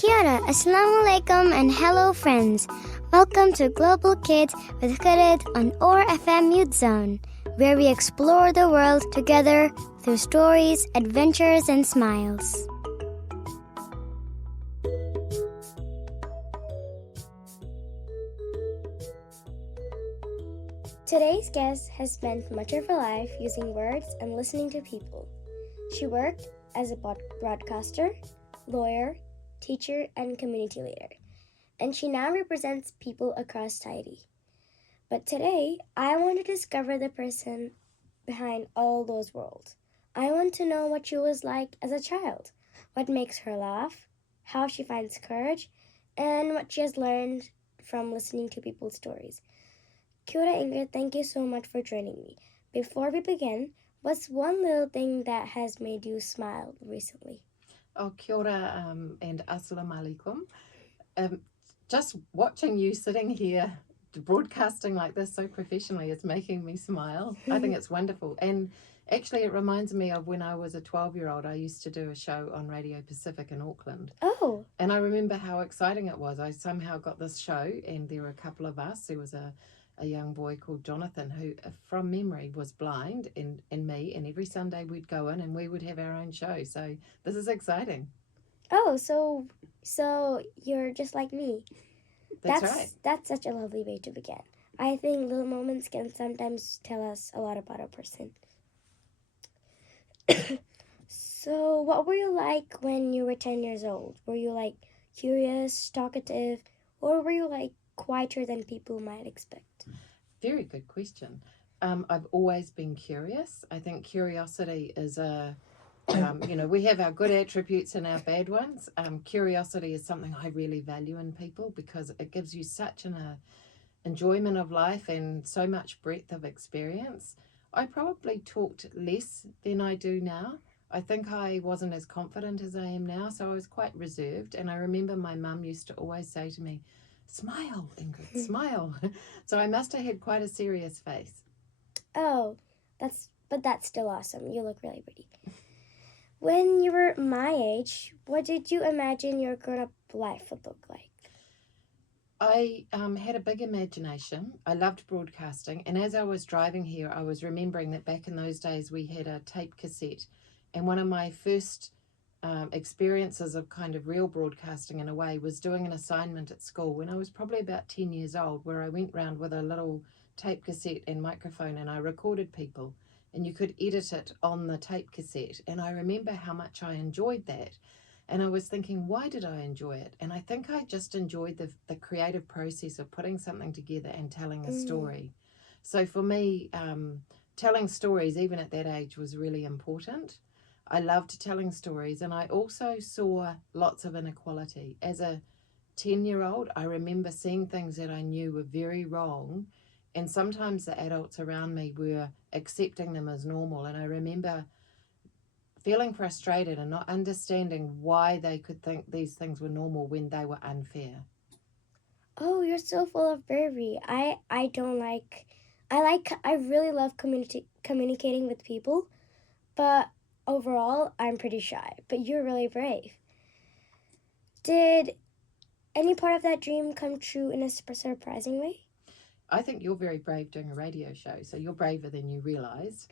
Kia ora, assalamu alaikum and hello friends. Welcome to Global Kids with Khirad on OR FM Youth Zone, where we explore the world together through stories, adventures and smiles. Today's guest has spent much of her life using words and listening to people. She worked as a broadcaster, lawyer, teacher, and community leader, and she now represents people across Taieri. But today, I want to discover the person behind all those worlds. I want to know what she was like as a child, what makes her laugh, how she finds courage, and what she has learned from listening to people's stories. Kia ora, Ingrid, thank you so much for joining me. Before we begin, what's one little thing that has made you smile recently? Oh, kia ora, and assalamu alaikum. Just watching you sitting here broadcasting like this so professionally is making me smile. I think it's wonderful. And actually it reminds me of when I was a 12-year-old. I used to do a show on Radio Pacific in Auckland. Oh. And I remember how exciting it was. I somehow got this show and there were a couple of us. There was a young boy called Jonathan who, from memory, was blind, and me, and every Sunday we'd go in and we would have our own show. So this is exciting. Oh, so you're just like me. That's right. That's such a lovely way to begin. I think little moments can sometimes tell us a lot about a person. So what were you like when you were 10 years old? Were you like curious, talkative, or were you like quieter than people might expect? Very good question. I've always been curious. I think curiosity is we have our good attributes and our bad ones. Curiosity is something I really value in people because it gives you such an enjoyment of life and so much breadth of experience. I probably talked less than I do now. I think I wasn't as confident as I am now, so I was quite reserved. And I remember my mum used to always say to me, "Smile, Ingrid, smile." So I must have had quite a serious face. Oh, that's still awesome. You look really pretty. When you were my age, what did you imagine your grown-up life would look like? I had a big imagination. I loved broadcasting. And as I was driving here, I was remembering that back in those days we had a tape cassette. And one of my first experiences of kind of real broadcasting in a way was doing an assignment at school when I was probably about 10 years old, where I went round with a little tape cassette and microphone and I recorded people, and you could edit it on the tape cassette. And I remember how much I enjoyed that. And I was thinking, why did I enjoy it? And I think I just enjoyed the creative process of putting something together and telling a story. So for me, telling stories, even at that age, was really important. I loved telling stories, and I also saw lots of inequality. As a 10-year-old, I remember seeing things that I knew were very wrong, and sometimes the adults around me were accepting them as normal. And I remember feeling frustrated and not understanding why they could think these things were normal when they were unfair. Oh, you're so full of bravery. I really love communicating with people, but overall, I'm pretty shy, but you're really brave. Did any part of that dream come true in a surprising way? I think you're very brave doing a radio show, so you're braver than you realise.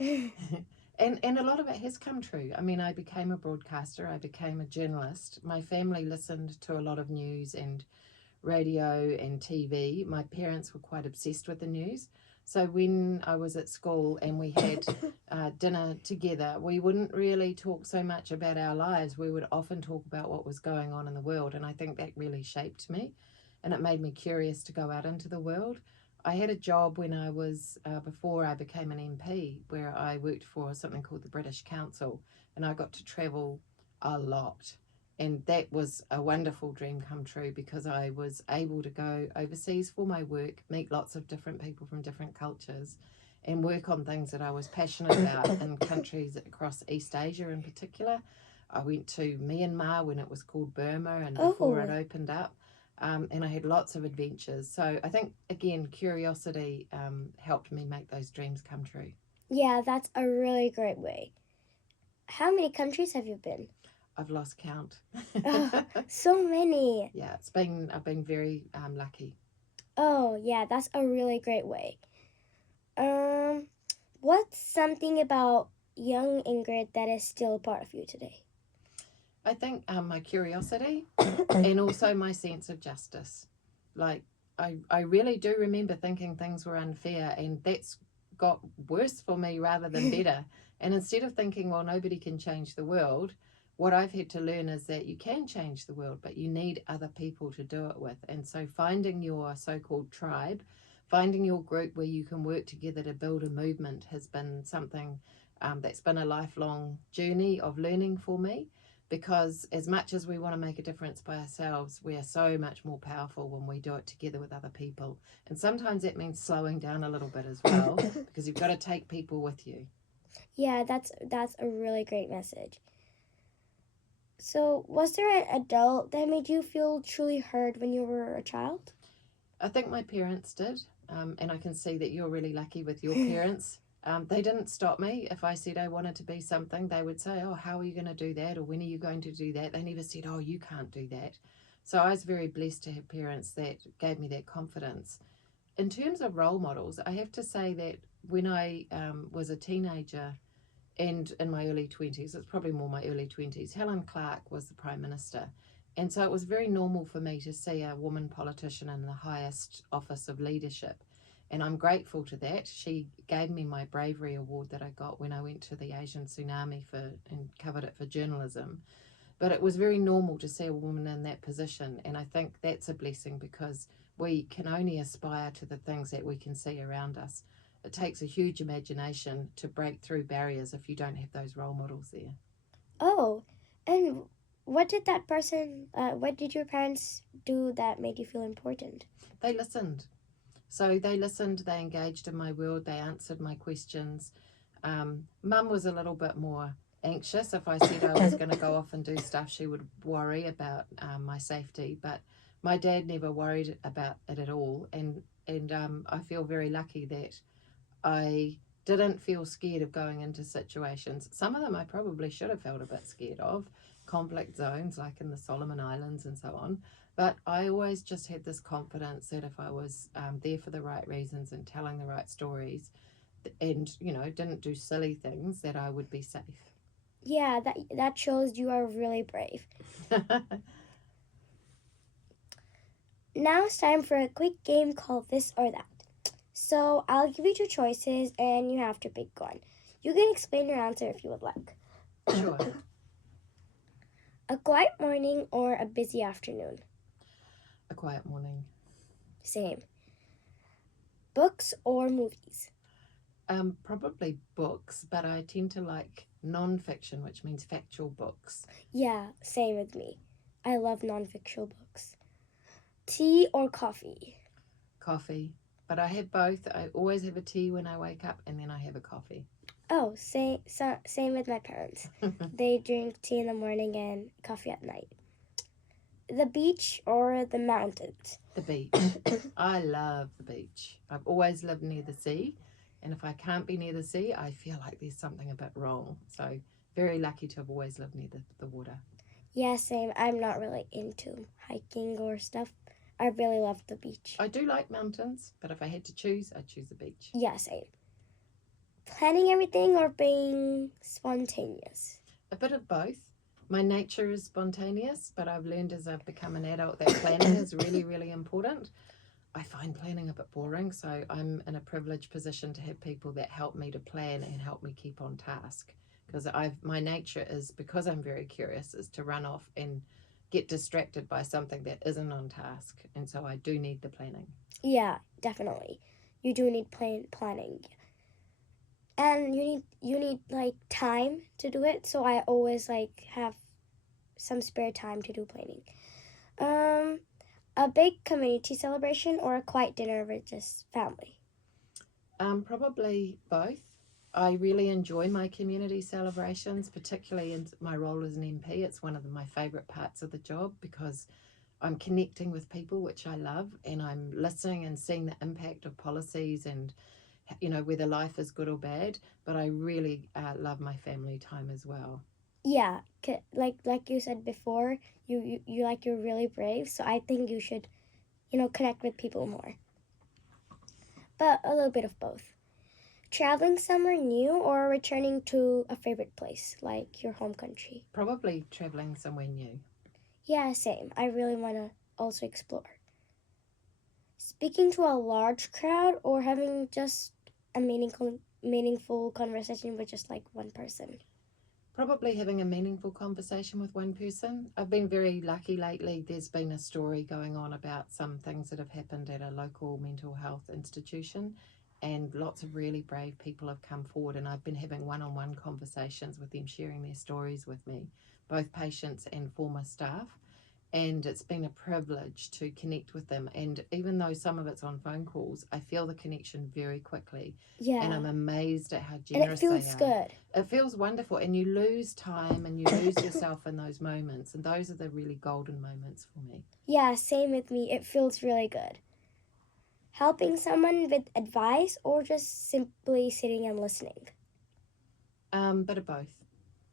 And a lot of it has come true. I mean, I became a broadcaster, I became a journalist. My family listened to a lot of news and radio and TV. My parents were quite obsessed with the news. So when I was at school and we had dinner together, we wouldn't really talk so much about our lives. We would often talk about what was going on in the world. And I think that really shaped me, and it made me curious to go out into the world. I had a job when I was, before I became an MP, where I worked for something called the British Council, and I got to travel a lot. And that was a wonderful dream come true because I was able to go overseas for my work, meet lots of different people from different cultures, and work on things that I was passionate about in countries across East Asia in particular. I went to Myanmar when it was called Burma and before it opened up. And I had lots of adventures. So I think, again, curiosity helped me make those dreams come true. Yeah, that's a really great way. How many countries have you been? I've lost count. Oh, so many. Yeah, I've been very lucky. Oh, yeah, that's a really great way. What's something about young Ingrid that is still a part of you today? I think my curiosity and also my sense of justice. Like, I really do remember thinking things were unfair, and that's got worse for me rather than better. And instead of thinking, well, nobody can change the world, what I've had to learn is that you can change the world, but you need other people to do it with. And so finding your so-called tribe, finding your group where you can work together to build a movement has been something that's been a lifelong journey of learning for me, because as much as we want to make a difference by ourselves, we are so much more powerful when we do it together with other people. And sometimes that means slowing down a little bit as well, because you've got to take people with you. Yeah, that's a really great message. So, was there an adult that made you feel truly heard when you were a child? I think my parents did, and I can see that you're really lucky with your parents. They didn't stop me. If I said I wanted to be something, they would say, oh, how are you going to do that? Or when are you going to do that? They never said, oh, you can't do that. So I was very blessed to have parents that gave me that confidence. In terms of role models, I have to say that when I was a teenager and in my early 20s, it's probably more my early 20s, Helen Clark was the Prime Minister. And so it was very normal for me to see a woman politician in the highest office of leadership. And I'm grateful to that. She gave me my bravery award that I got when I went to the Asian tsunami and covered it for journalism. But it was very normal to see a woman in that position. And I think that's a blessing, because we can only aspire to the things that we can see around us. It takes a huge imagination to break through barriers if you don't have those role models there. Oh, and what did your parents do that made you feel important? They listened. So they listened, they engaged in my world, they answered my questions. Mum was a little bit more anxious. If I said I was going to go off and do stuff, she would worry about my safety. But my dad never worried about it at all. And I feel very lucky that I didn't feel scared of going into situations. Some of them I probably should have felt a bit scared of, conflict zones like in the Solomon Islands and so on. But I always just had this confidence that if I was there for the right reasons and telling the right stories and, didn't do silly things, that I would be safe. Yeah, that shows you are really brave. Now it's time for a quick game called This or That. So I'll give you two choices and you have to pick one. You can explain your answer if you would like. Sure. A quiet morning or a busy afternoon? A quiet morning. Same. Books or movies? Probably books, but I tend to like non-fiction, which means factual books. Yeah, same with me. I love non-fictional books. Tea or coffee? Coffee. But I have both. I always have a tea when I wake up, and then I have a coffee. Oh, same with my parents. They drink tea in the morning and coffee at night. The beach or the mountains? The beach. I love the beach. I've always lived near the sea, and if I can't be near the sea, I feel like there's something a bit wrong. So very lucky to have always lived near the water. Yeah, same. I'm not really into hiking or stuff. I really love the beach. I do like mountains, but if I had to choose, I'd choose the beach. Yeah, same. Planning everything or being spontaneous? A bit of both. My nature is spontaneous, but I've learned as I've become an adult that planning is really, really important. I find planning a bit boring, so I'm in a privileged position to have people that help me to plan and help me keep on task. Because my nature is, because I'm very curious, is to run off and get distracted by something that isn't on task, and so I do need the planning. Yeah, definitely. You do need planning. And you need like time to do it, so I always like have some spare time to do planning. A big community celebration or a quiet dinner with just family? Probably both. I really enjoy my community celebrations, particularly in my role as an MP. It's one of my favourite parts of the job, because I'm connecting with people, which I love, and I'm listening and seeing the impact of policies and, whether life is good or bad. But I really love my family time as well. Yeah, like you said before, you're really brave, so I think you should, connect with people more. But a little bit of both. Traveling somewhere new or returning to a favorite place, like your home country? Probably travelling somewhere new. Yeah, same. I really want to also explore. Speaking to a large crowd or having just a meaningful conversation with just like one person? Probably having a meaningful conversation with one person. I've been very lucky lately. There's been a story going on about some things that have happened at a local mental health institution, and lots of really brave people have come forward, and I've been having one-on-one conversations with them, sharing their stories with me, both patients and former staff. And it's been a privilege to connect with them. And even though some of it's on phone calls, I feel the connection very quickly. Yeah. And I'm amazed at how And it generous they feels are. good. It feels wonderful, and you lose time and you lose yourself in those moments, and those are the really golden moments for me. Yeah, same with me. It feels really good. Helping someone with advice or just simply sitting and listening? But of both.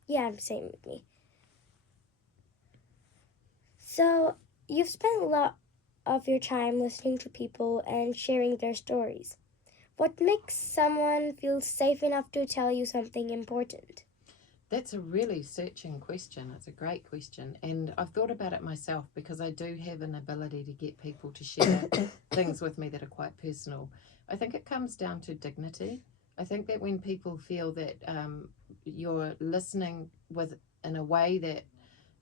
Yeah, same with me. So, you've spent a lot of your time listening to people and sharing their stories. What makes someone feel safe enough to tell you something important? That's a really searching question. It's a great question. And I've thought about it myself because I do have an ability to get people to share things with me that are quite personal. I think it comes down to dignity. I think that when people feel that you're listening with in a way that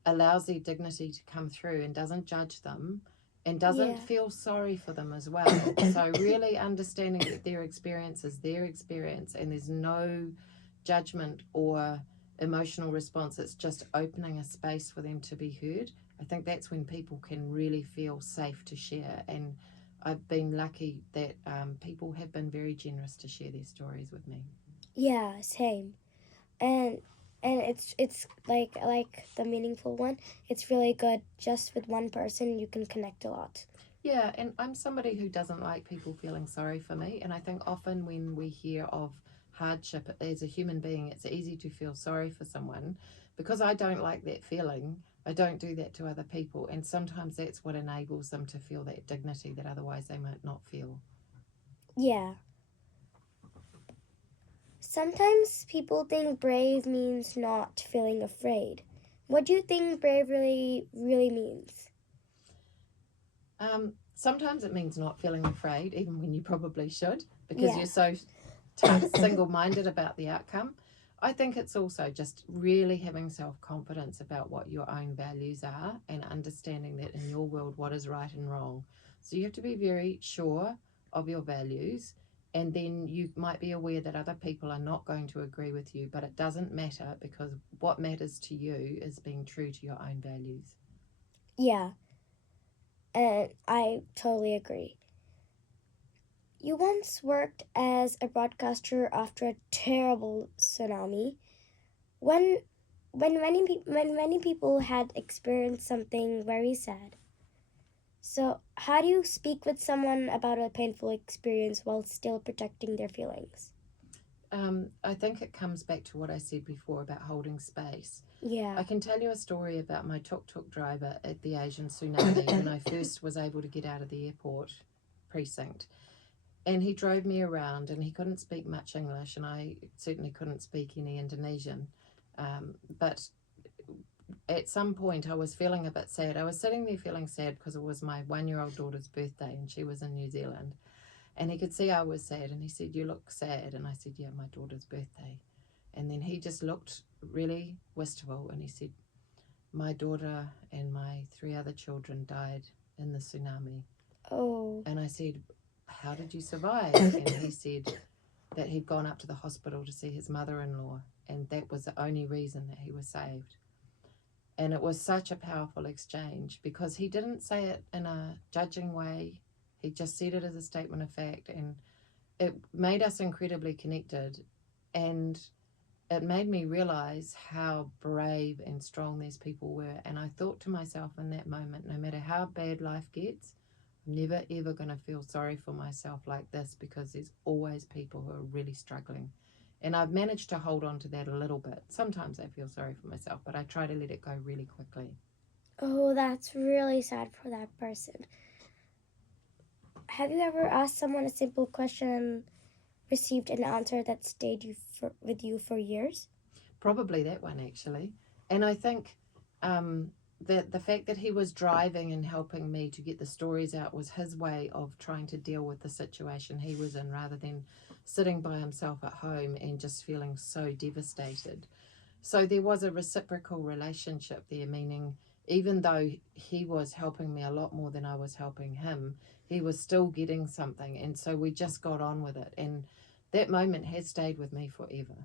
allows their dignity to come through and doesn't judge them and doesn't feel sorry for them as well. So really understanding that their experience is their experience and there's no judgment or emotional response. It's just opening a space for them to be heard. I think that's when people can really feel safe to share. And I've been lucky that people have been very generous to share their stories with me. Yeah, same. And it's like the meaningful one. It's really good. Just with one person, you can connect a lot. Yeah, and I'm somebody who doesn't like people feeling sorry for me. And I think often when we hear of hardship as a human being, it's easy to feel sorry for someone. Because I don't like that feeling, I don't do that to other people. And sometimes that's what enables them to feel that dignity that otherwise they might not feel. Yeah. Sometimes people think brave means not feeling afraid. What do you think brave really means? Sometimes it means not feeling afraid, even when you probably should, because Yeah. you're so single minded about the outcome. I think it's also just really having self confidence about what your own values are and understanding that in your world, what is right and wrong. So you have to be very sure of your values. And then you might be aware that other people are not going to agree with you, but it doesn't matter because what matters to you is being true to your own values. Yeah. And I totally agree. You once worked as a broadcaster after a terrible tsunami. When when many people had experienced something very sad. So, how do you speak with someone about a painful experience while still protecting their feelings? I think it comes back to what I said before about holding space. Yeah. I can tell you a story about my tuk-tuk driver at the Asian tsunami when I first was able to get out of the airport precinct. And he drove me around and he couldn't speak much English and I certainly couldn't speak any Indonesian. But at some point I was feeling a bit sad. I was sitting there feeling sad because it was my 1-year-old daughter's birthday and she was in New Zealand. And he could see I was sad and he said, "You look sad." And I said, "Yeah, my daughter's birthday." And then he just looked really wistful and he said, "My daughter and my 3 other children died in the tsunami." Oh. And I said, "How did you survive?" And he said that he'd gone up to the hospital to see his mother-in-law and that was the only reason that he was saved. And it was such a powerful exchange because he didn't say it in a judging way. He just said it as a statement of fact, and it made us incredibly connected. And it made me realize how brave and strong these people were. And I thought to myself in that moment, no matter how bad life gets, I'm never ever going to feel sorry for myself like this because there's always people who are really struggling. And I've managed to hold on to that a little bit. Sometimes I feel sorry for myself, but I try to let it go really quickly. Oh, that's really sad for that person. Have you ever asked someone a simple question and received an answer that stayed with you for years? Probably that one, actually. And I think that the fact that he was driving and helping me to get the stories out was his way of trying to deal with the situation he was in, rather than sitting by himself at home and just feeling so devastated. So there was a reciprocal relationship there, meaning even though he was helping me a lot more than I was helping him, he was still getting something. And so we just got on with it. And that moment has stayed with me forever.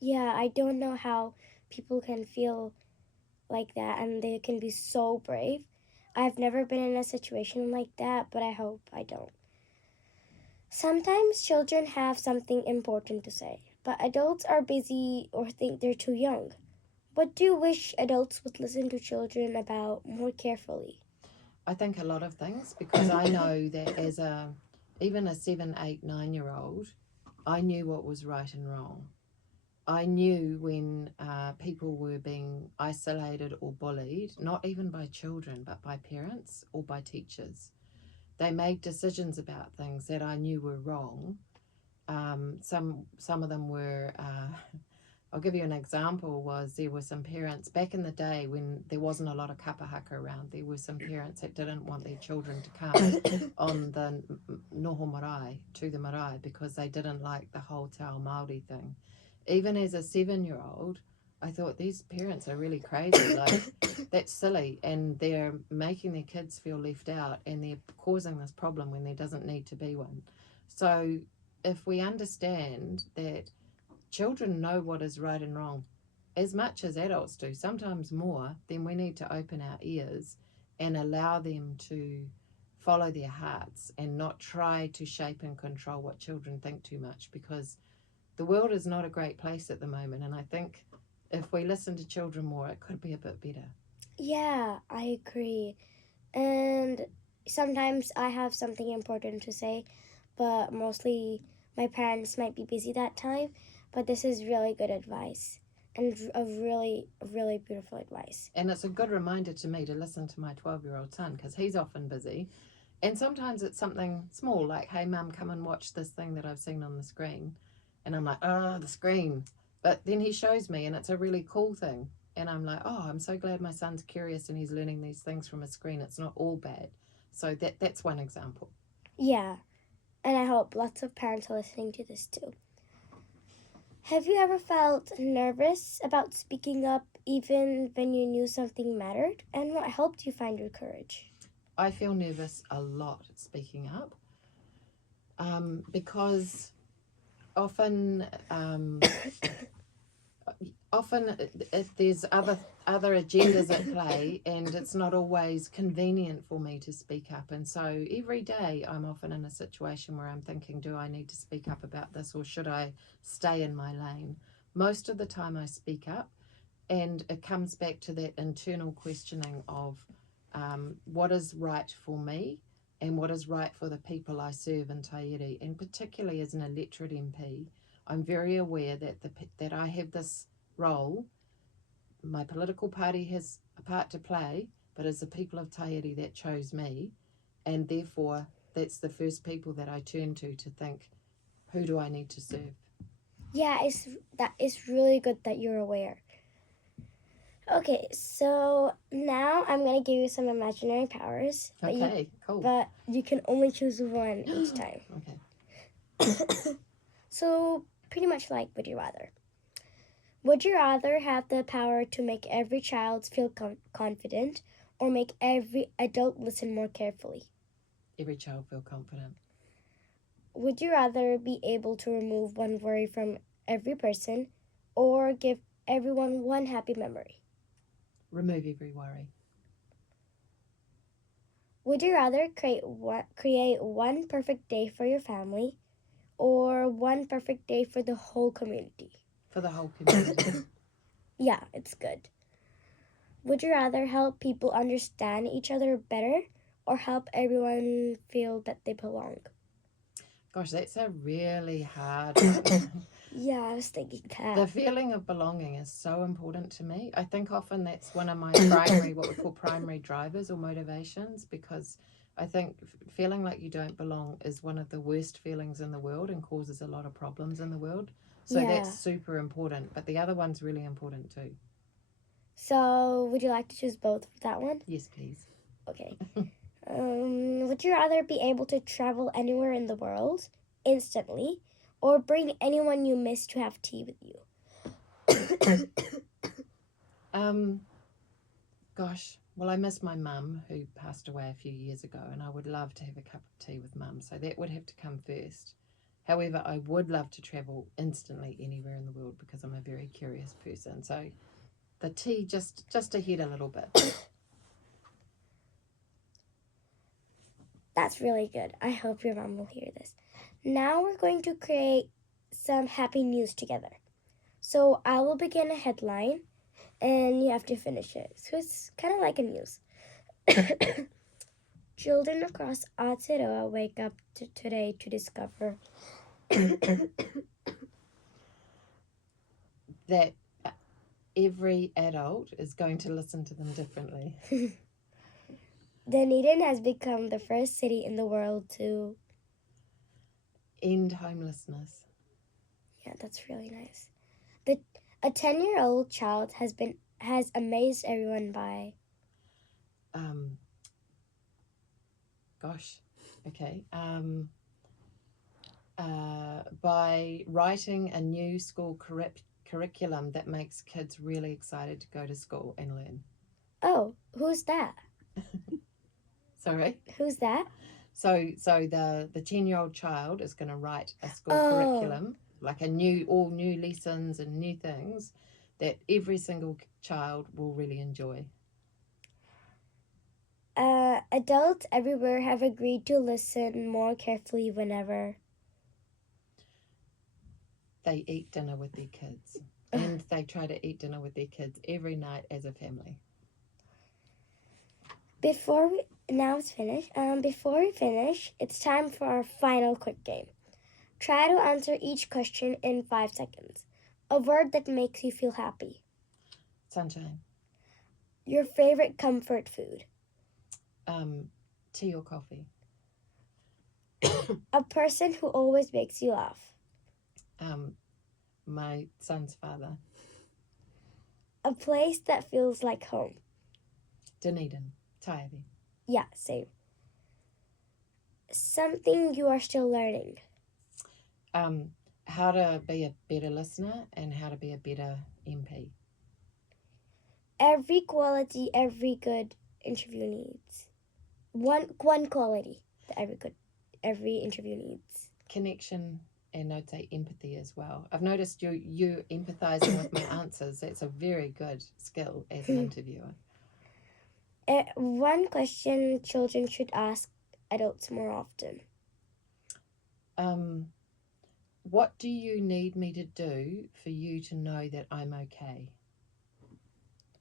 Yeah, I don't know how people can feel like that and they can be so brave. I've never been in a situation like that, but I hope I don't. Sometimes children have something important to say, but adults are busy or think they're too young. What do you wish adults would listen to children about more carefully? I think a lot of things, because I know that as even a 7, 8, 9-year-old, I knew what was right and wrong. I knew when people were being isolated or bullied, not even by children, but by parents or by teachers. They made decisions about things that I knew were wrong. Some of them were. I'll give you an example. Was there were some parents back in the day when there wasn't a lot of kapahaka around. There were some parents that didn't want their children to come on the noho marae, to the marae, because they didn't like the whole te ao Māori thing. Even as a 7-year-old, I thought these parents are really crazy. Like, that's silly, and they're making their kids feel left out, and they're causing this problem when there doesn't need to be one. So if we understand that children know what is right and wrong as much as adults do, sometimes more, then we need to open our ears and allow them to follow their hearts and not try to shape and control what children think too much, because the world is not a great place at the moment, and I think if we listen to children more, it could be a bit better. Yeah, I agree. And sometimes I have something important to say, but mostly my parents might be busy that time. But this is really good advice and a really beautiful advice. And it's a good reminder to me to listen to my 12-year-old son, because he's often busy. And sometimes it's something small, like, hey, Mum, come and watch this thing that I've seen on the screen. And I'm like, oh, the screen. But then he shows me, and it's a really cool thing. And I'm like, oh, I'm so glad my son's curious and he's learning these things from a screen. It's not all bad. So that's one example. Yeah, and I hope lots of parents are listening to this too. Have you ever felt nervous about speaking up even when you knew something mattered? And what helped you find your courage? I feel nervous a lot speaking up because often if there's other agendas at play, and it's not always convenient for me to speak up. And so every day I'm often in a situation where I'm thinking, do I need to speak up about this, or should I stay in my lane? Most of the time I speak up, and it comes back to that internal questioning of what is right for me and what is right for the people I serve in Taieri. And particularly as an electorate MP, I'm very aware that I have this role. My political party has a part to play, but it's the people of Taieri that chose me, and therefore that's the first people that I turn to think, who do I need to serve? Yeah, it's really good that you're aware. Okay, so now I'm going to give you some imaginary powers. Okay, cool. But you can only choose one each time. Okay. So, pretty much like Would You Rather. Would you rather have the power to make every child feel confident or make every adult listen more carefully? Every child feel confident. Would you rather be able to remove one worry from every person or give everyone one happy memory? Remove every worry. Would you rather create one perfect day for your family or one perfect day for the whole community? For the whole community. Yeah, it's good. Would you rather help people understand each other better or help everyone feel that they belong? Gosh, that's a really hard one. Yeah, I was thinking that. The feeling of belonging is so important to me. I think often that's one of my primary, what we call primary drivers or motivations, because I think feeling like you don't belong is one of the worst feelings in the world and causes a lot of problems in the world. So Yeah. that's super important. But the other one's really important too. So, would you like to choose both for that one? Yes, please. Okay. Would you rather be able to travel anywhere in the world instantly or bring anyone you miss to have tea with you? Gosh, well, I miss my mum who passed away a few years ago, and I would love to have a cup of tea with mum. So that would have to come first. However, I would love to travel instantly anywhere in the world because I'm a very curious person. So the tea just ahead a little bit. That's really good. I hope your mom will hear this. Now we're going to create some happy news together. So I will begin a headline and you have to finish it. So it's kind of like a news. Children across Aotearoa wake up today to discover that every adult is going to listen to them differently. Dunedin has become the first city in the world to end homelessness. Yeah, that's really nice. A 10-year-old child has amazed everyone by by writing a new school curriculum that makes kids really excited to go to school and learn. Oh, who's that? Sorry? Who's that? So the 10-year-old child is going to write a school curriculum, like all new lessons and new things that every single child will really enjoy. Adults everywhere have agreed to listen more carefully whenever they eat dinner with their kids. And they try to eat dinner with their kids every night as a family. Before we finish, it's time for our final quick game. Try to answer each question in 5 seconds. A word that makes you feel happy. Sunshine. Your favorite comfort food. Tea or coffee. A person who always makes you laugh. My son's father. A place that feels like home. Dunedin. Taieri. Yeah, same. Something you are still learning. How to be a better listener and how to be a better MP. Every quality every good interview needs. One quality that every interview needs. Connection, and I'd say empathy as well. I've noticed you empathizing with my answers. That's a very good skill as an interviewer. One question children should ask adults more often. What do you need me to do for you to know that I'm okay?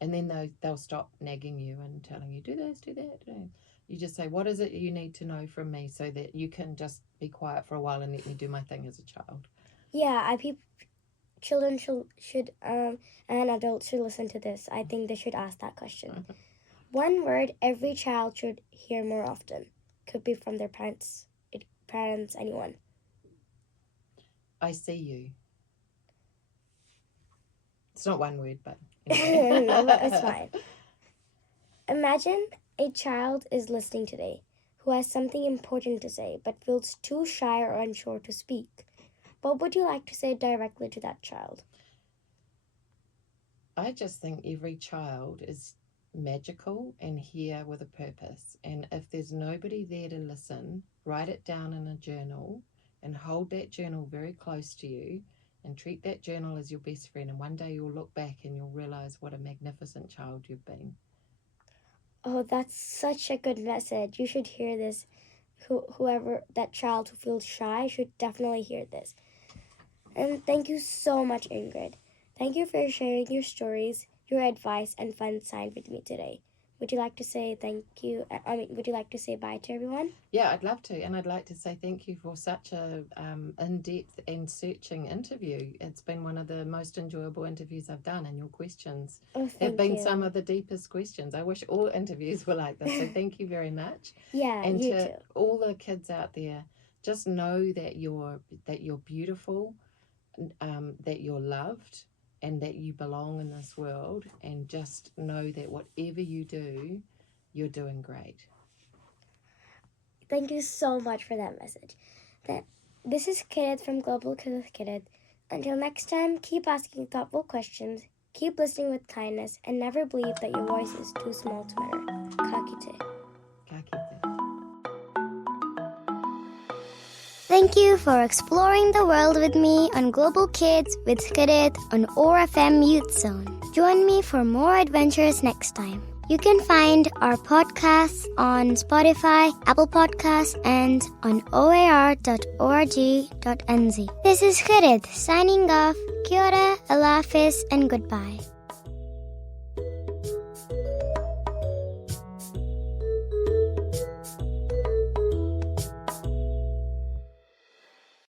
And then they'll stop nagging you and telling you, do this, do that. Do that. You just say, what is it you need to know from me so that you can just be quiet for a while and let me do my thing as a child? Yeah, children should and adults should listen to this. I think they should ask that question. One word every child should hear more often. Could be from their parents, anyone. I see you. It's not one word, but anyway. No, but it's fine. Imagine a child is listening today who has something important to say but feels too shy or unsure to speak. What would you like to say directly to that child? I just think every child is magical and here with a purpose. And if there's nobody there to listen, write it down in a journal and hold that journal very close to you and treat that journal as your best friend. And one day you'll look back and you'll realize what a magnificent child you've been. Oh, that's such a good message. You should hear this. Whoever, that child who feels shy should definitely hear this. And thank you so much, Ingrid. Thank you for sharing your stories, your advice, and fun time with me today. would you like to say thank you? Would you like to say bye to everyone? Yeah, I'd love to. And I'd like to say thank you for such a in-depth and searching interview. It's been one of the most enjoyable interviews I've done, and your questions have been some of the deepest questions. I wish all interviews were like this. So thank you very much. Yeah, and you to too. all the kids out there, just know that you're beautiful, that you're loved, and that you belong in this world, and just know that whatever you do, you're doing great. Thank you so much for that message. This is Khirad from Global Kids with Khirad. Until next time, keep asking thoughtful questions, keep listening with kindness, and never believe that your voice is too small to matter. Ka kite. Thank you for exploring the world with me on Global Kids with Khirad on ORFM Youth Zone. Join me for more adventures next time. You can find our podcasts on Spotify, Apple Podcasts, and on oar.org.nz. This is Khirad signing off. Kia ora, Allah Hafiz, and goodbye.